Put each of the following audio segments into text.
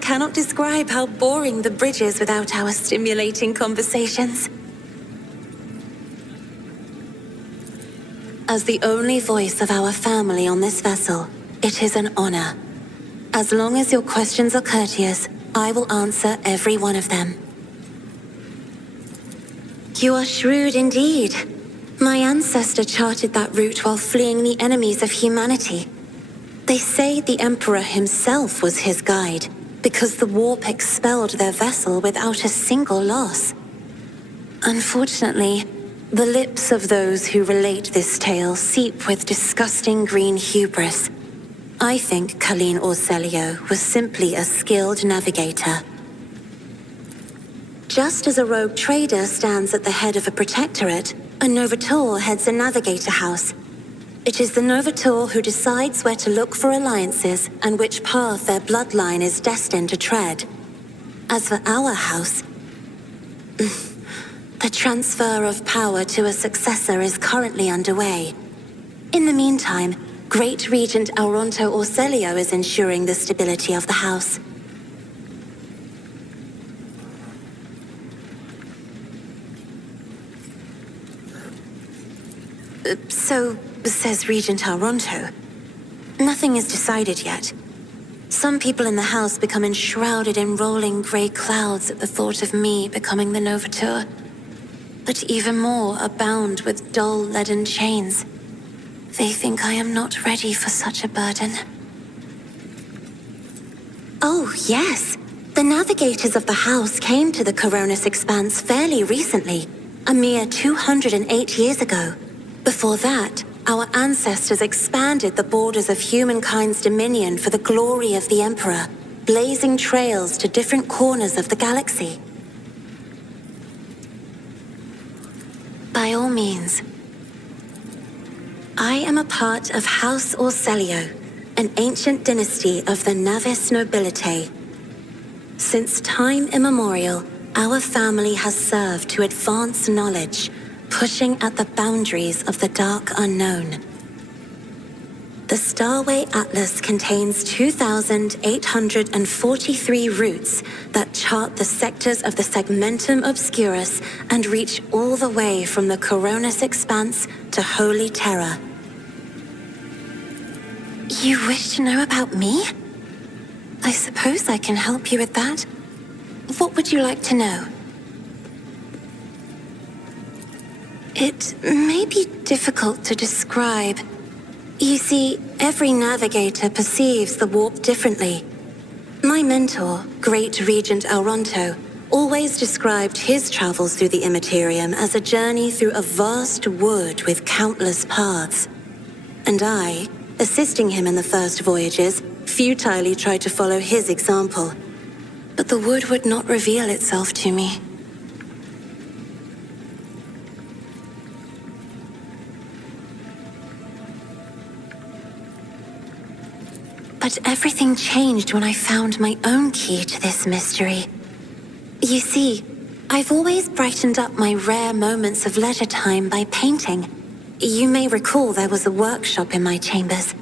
cannot describe how boring the bridge is without our stimulating conversations. As the only voice of our family on this vessel, it is an honor. As long as your questions are courteous, I will answer every one of them. You are shrewd indeed. My ancestor charted that route while fleeing the enemies of humanity. They say the Emperor himself was his guide, because the warp expelled their vessel without a single loss. Unfortunately, the lips of those who relate this tale seep with disgusting green hubris. I think Colleen Orselio was simply a skilled navigator. Just as a rogue trader stands at the head of a protectorate, a Novator heads a navigator house. It is the Novator who decides where to look for alliances and which path their bloodline is destined to tread. As for our house, the transfer of power to a successor is currently underway. In the meantime, Great Regent Auronto Orselio is ensuring the stability of the house. So, says Regent Auronto. Nothing is decided yet. Some people in the house become enshrouded in rolling grey clouds at the thought of me becoming the Novator. But even more are bound with dull leaden chains. They think I am not ready for such a burden. Oh, yes. The navigators of the house came to the Coronis Expanse fairly recently, a mere 208 years ago. Before that, our ancestors expanded the borders of humankind's dominion for the glory of the Emperor, blazing trails to different corners of the galaxy. By all means. I am a part of House Orselio, an ancient dynasty of the Navis Nobilitae. Since time immemorial, our family has served to advance knowledge, pushing at the boundaries of the dark unknown. The Starway Atlas contains 2,843 routes that chart the sectors of the Segmentum Obscurus and reach all the way from the Coronis Expanse to Holy Terra. You wish to know about me? I suppose I can help you with that. What would you like to know? It may be difficult to describe. You see, every navigator perceives the warp differently. My mentor, Great Regent Auronto, always described his travels through the Immaterium as a journey through a vast wood with countless paths. And I, assisting him in the first voyages, futilely tried to follow his example. But the wood would not reveal itself to me. But everything changed when I found my own key to this mystery. You see, I've always brightened up my rare moments of leisure time by painting. You may recall there was a workshop in my chambers.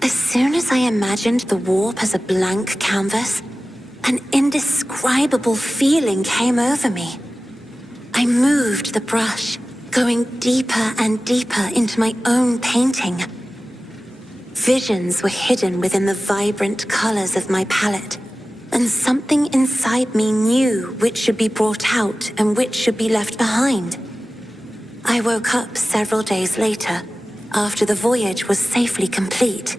As soon as I imagined the warp as a blank canvas, an indescribable feeling came over me. I moved the brush, going deeper and deeper into my own painting. Visions were hidden within the vibrant colors of my palette, and something inside me knew which should be brought out and which should be left behind. I woke up several days later, after the voyage was safely complete.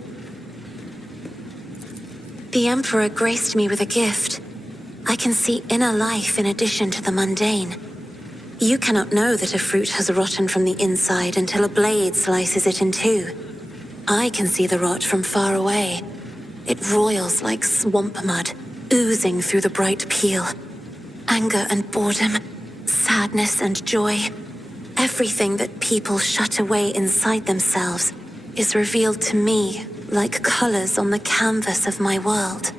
The Emperor graced me with a gift. I can see inner life in addition to the mundane. You cannot know that a fruit has rotten from the inside until a blade slices it in two. I can see the rot from far away. It roils like swamp mud, oozing through the bright peel. Anger and boredom, sadness and joy. Everything that people shut away inside themselves is revealed to me like colors on the canvas of my world.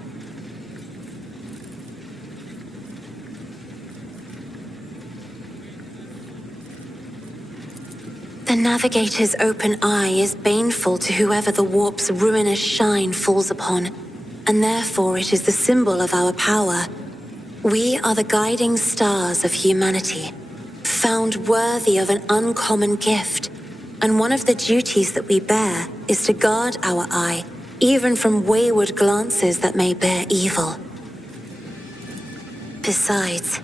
The navigator's open eye is baneful to whoever the warp's ruinous shine falls upon. and therefore it is the symbol of our power. We are the guiding stars of humanity, found worthy of an uncommon gift, and one of the duties that we bear is to guard our eye, even from wayward glances that may bear evil. Besides,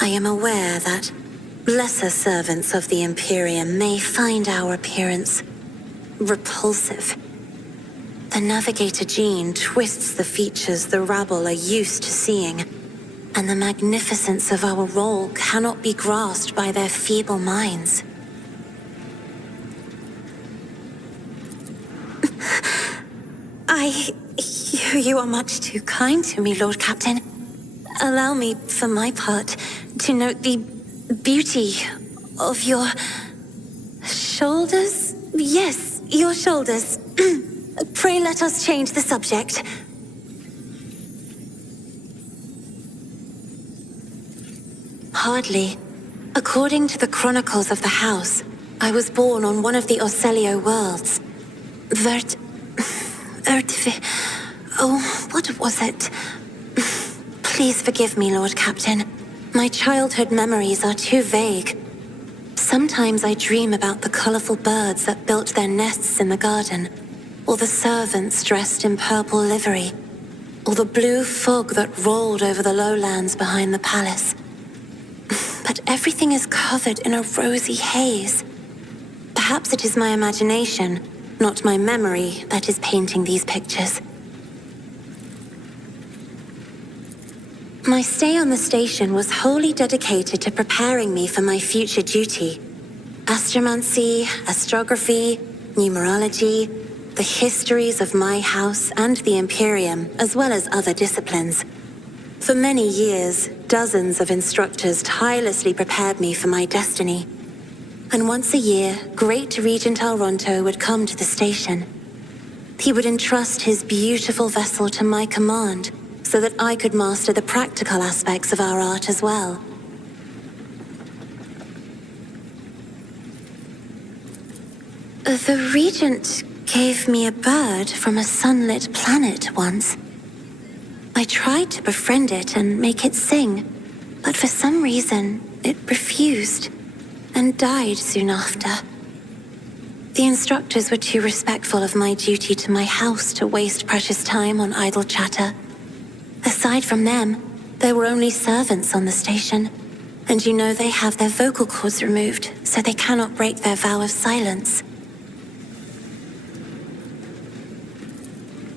I am aware that lesser servants of the Imperium may find our appearance repulsive. The navigator gene twists the features the rabble are used to seeing, and the magnificence of our role cannot be grasped by their feeble minds. You are much too kind to me, Lord Captain. Allow me, for my part, to note the beauty of your shoulders? Yes, your shoulders. Pray let us change the subject. Hardly. According to the chronicles of the house, I was born on one of the Orcelio worlds. What was it? Please forgive me, Lord Captain. My childhood memories are too vague. Sometimes I dream about the colorful birds that built their nests in the garden, or the servants dressed in purple livery, or the blue fog that rolled over the lowlands behind the palace. But everything is covered in a rosy haze. Perhaps it is my imagination, not my memory, that is painting these pictures. My stay on the station was wholly dedicated to preparing me for my future duty. Astromancy, astrography, numerology, the histories of my house and the Imperium, as well as other disciplines. For many years, dozens of instructors tirelessly prepared me for my destiny. And once a year, Great Regent Alronto would come to the station. He would entrust his beautiful vessel to my command, so that I could master the practical aspects of our art as well. The Regent gave me a bird from a sunlit planet once. I tried to befriend it and make it sing, but for some reason it refused and died soon after. The instructors were too respectful of my duty to my house to waste precious time on idle chatter. Aside from them, there were only servants on the station, and you know they have their vocal cords removed, so they cannot break their vow of silence.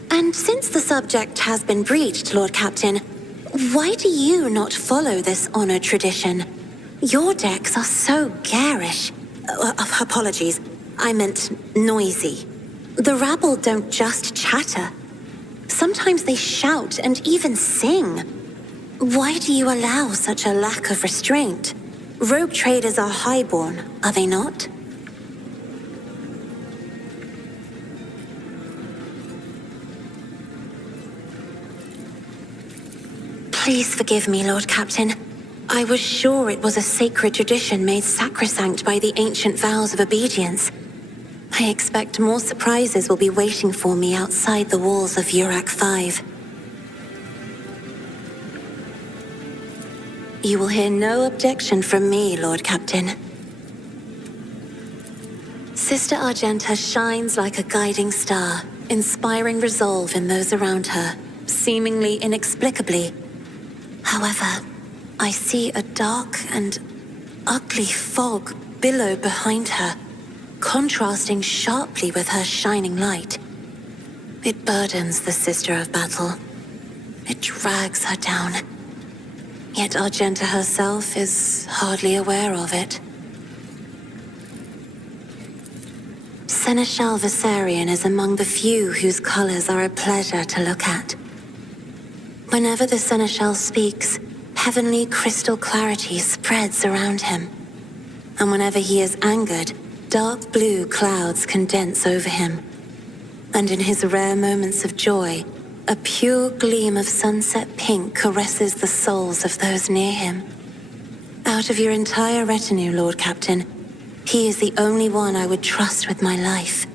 And since the subject has been breached, Lord Captain, why do you not follow this honored tradition? Your decks are so garish. Apologies, I meant noisy. The rabble don't just chatter. Sometimes they shout and even sing. Why do you allow such a lack of restraint? Rogue traders are highborn, are they not? Please forgive me, Lord Captain. I was sure it was a sacred tradition made sacrosanct by the ancient vows of obedience. I expect more surprises will be waiting for me outside the walls of Urac 5. You will hear no objection from me, Lord Captain. Sister Argenta shines like a guiding star, inspiring resolve in those around her, seemingly inexplicably. However, I see a dark and ugly fog billow behind her, contrasting sharply with her shining light. It burdens the Sister of Battle. It drags her down. Yet Argenta herself is hardly aware of it. Seneschal Viserion is among the few whose colors are a pleasure to look at. Whenever the Seneschal speaks, heavenly crystal clarity spreads around him. And whenever he is angered, dark blue clouds condense over him. And in his rare moments of joy, a pure gleam of sunset pink caresses the souls of those near him. Out of your entire retinue, Lord Captain, he is the only one I would trust with my life.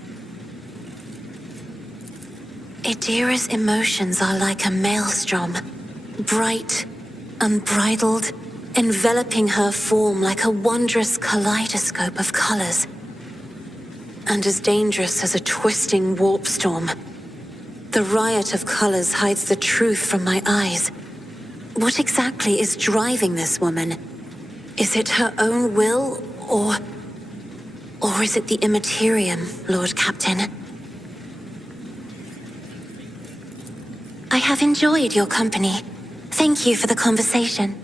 Idira's emotions are like a maelstrom, bright, unbridled, enveloping her form like a wondrous kaleidoscope of colors. And as dangerous as a twisting warp storm. The riot of colors hides the truth from my eyes. What exactly is driving this woman? Is it her own will, or is it the immaterium, Lord Captain? I have enjoyed your company. Thank you for the conversation.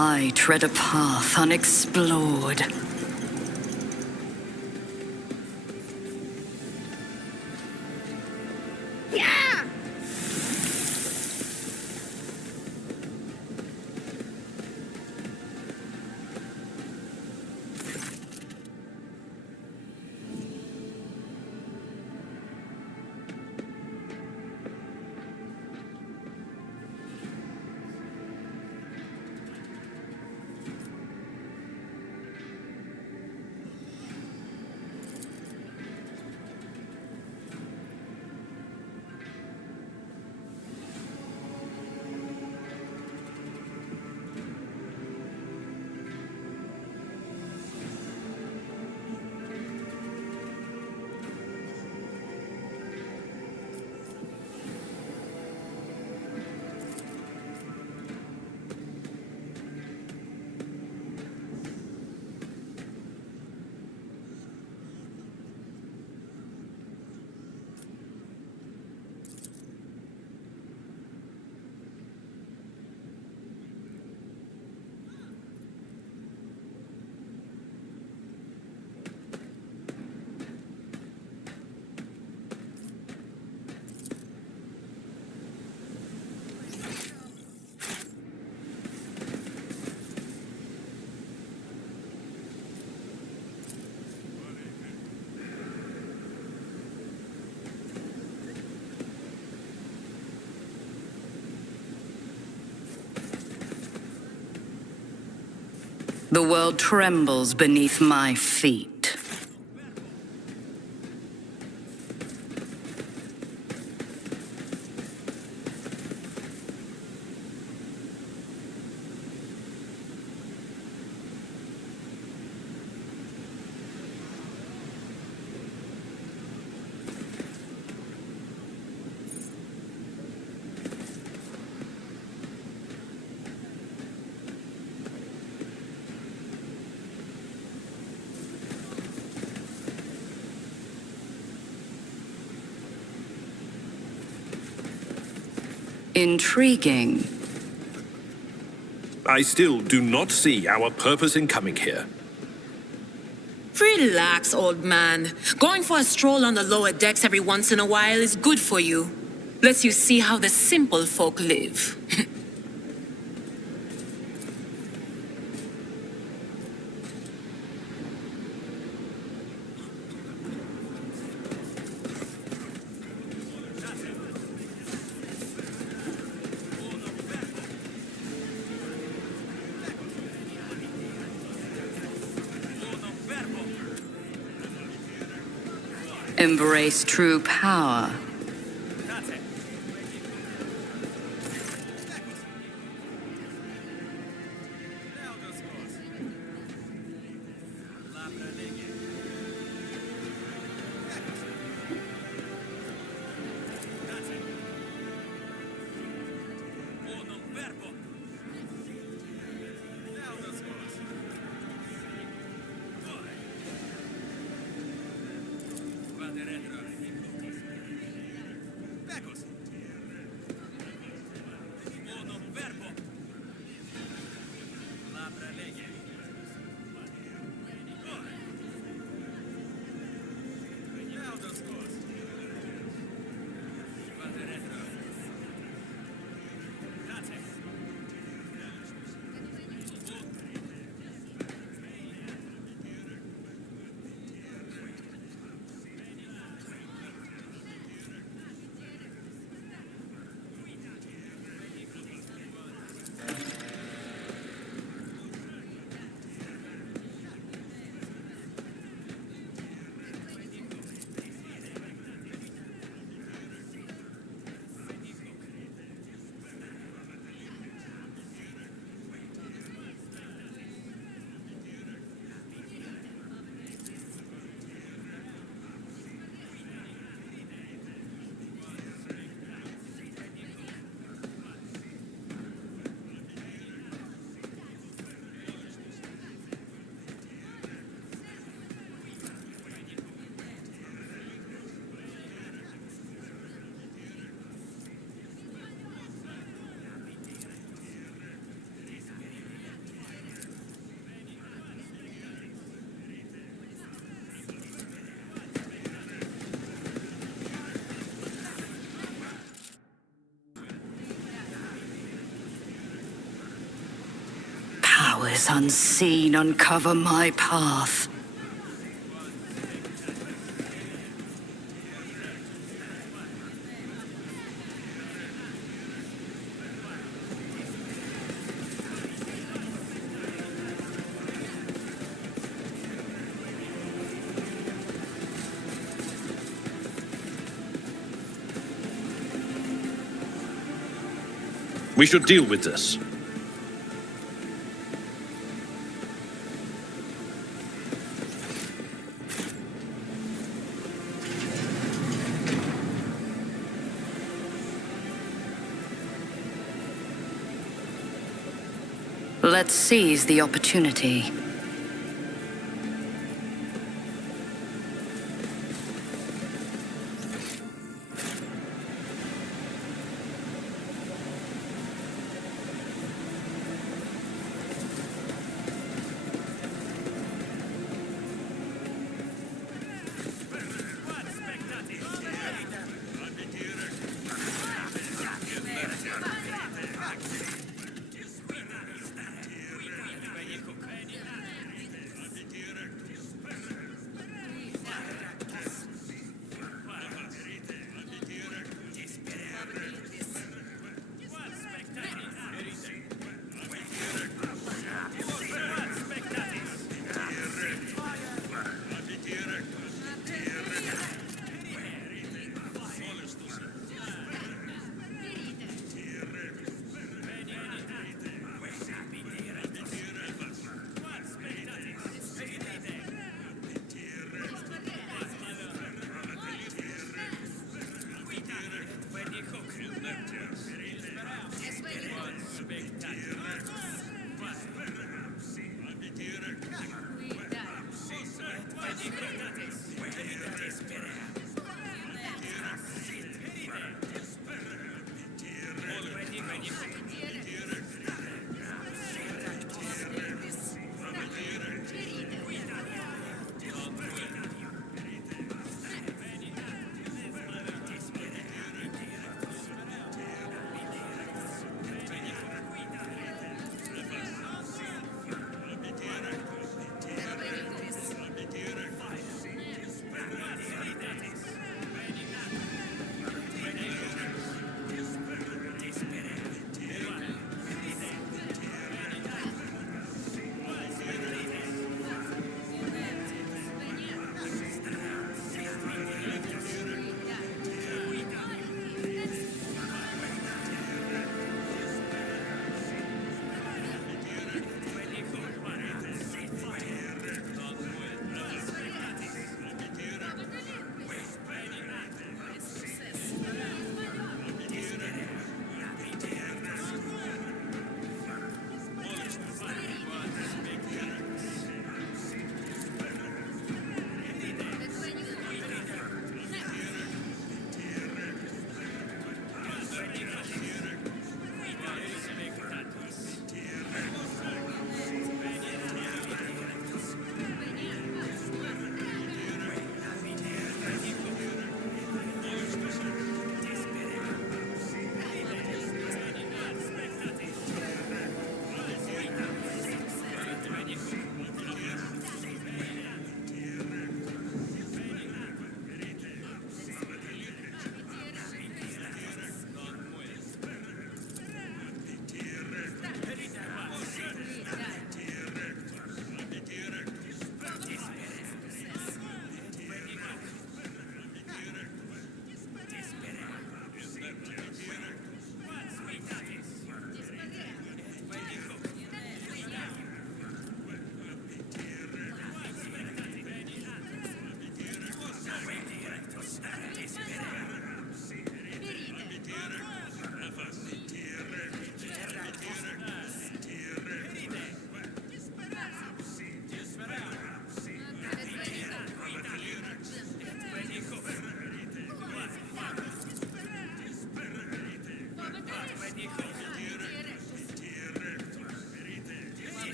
I tread a path unexplored. The world trembles beneath my feet. Intriguing. I still do not see our purpose in coming here. Relax, old man. Going for a stroll on the lower decks every once in a while is good for you. Lets you see how the simple folk live. Embrace true power. powers unseen uncover my path. We should deal with this. Let's seize the opportunity.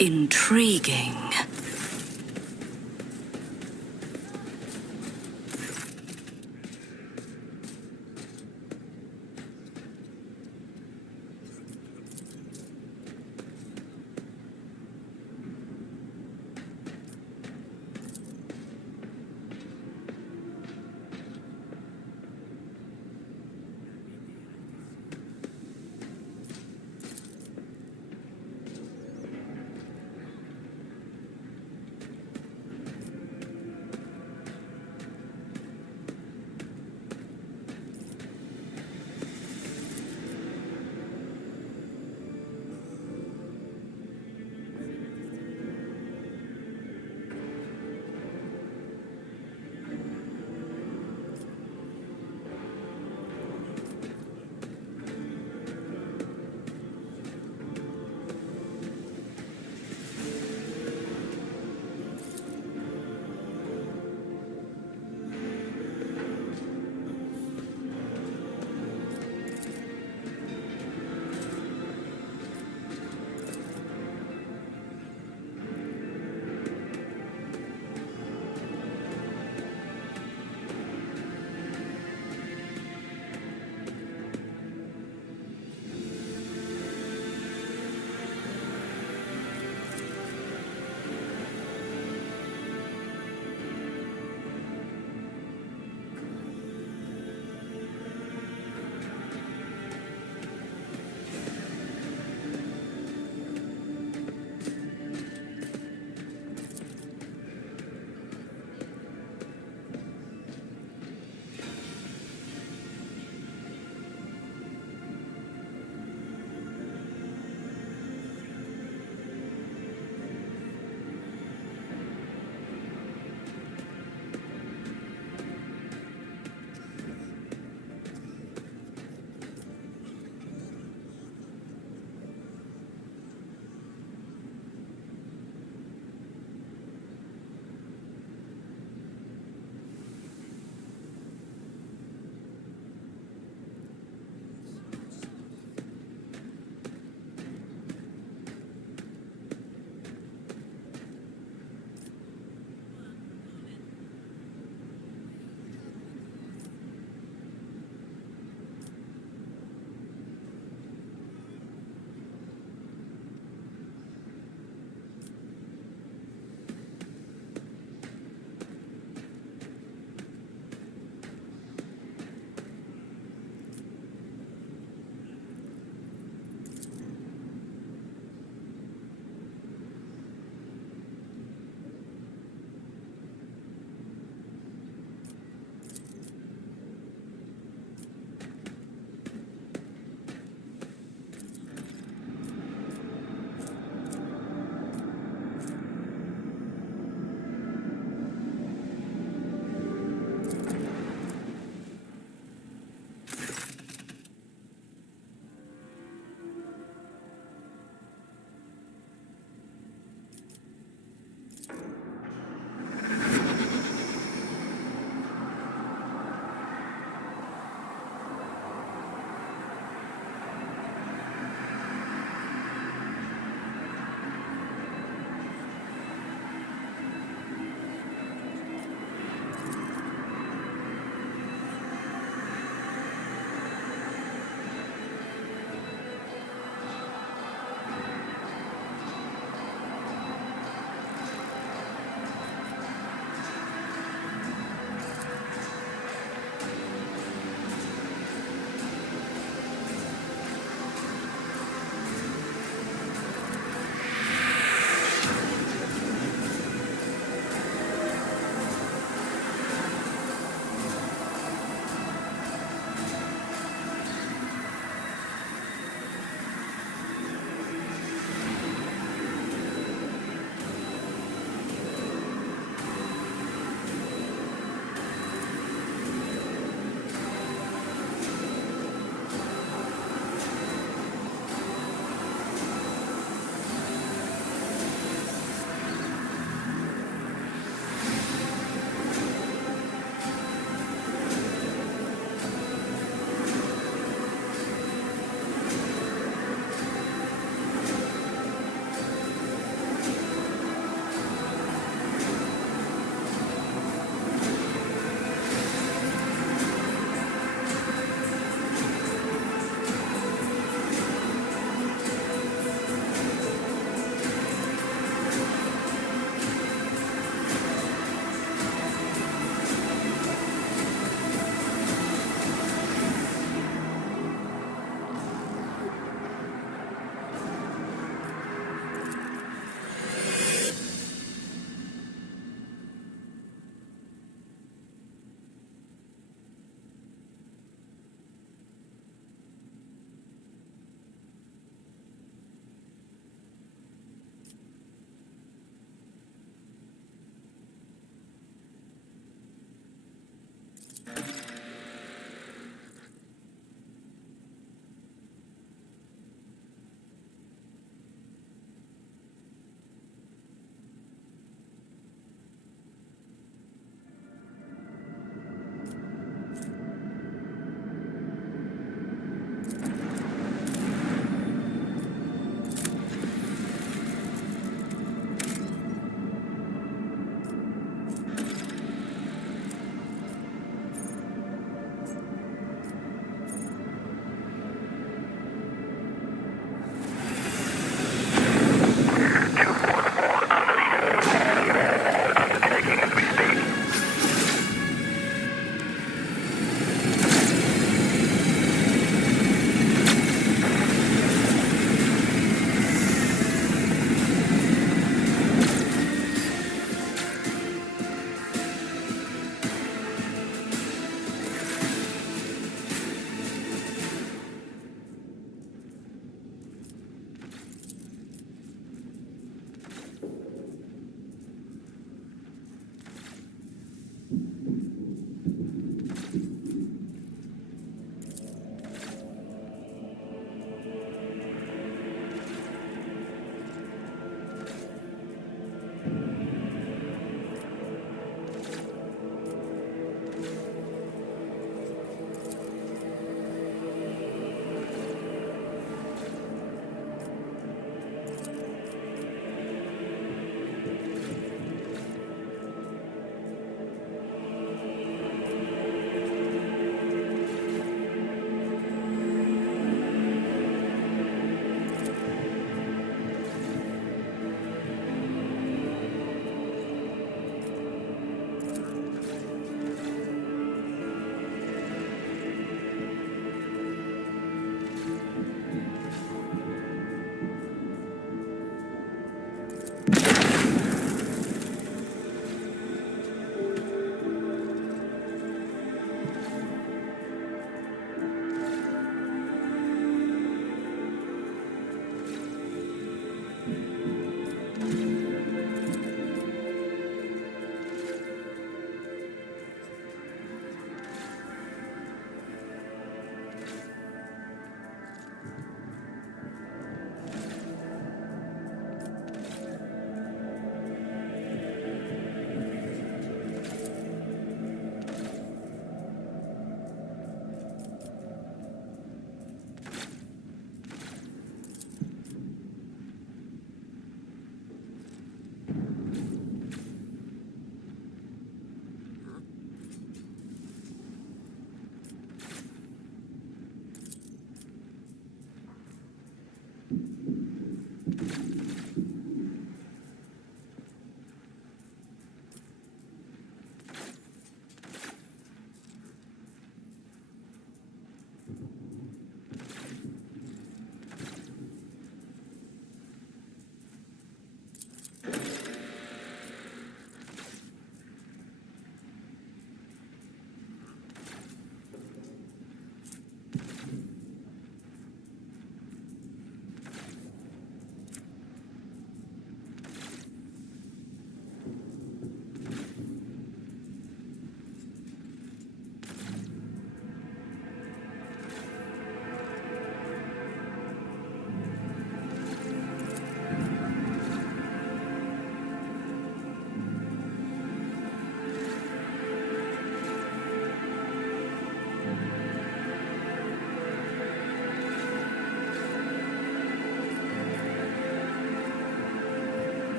Intriguing.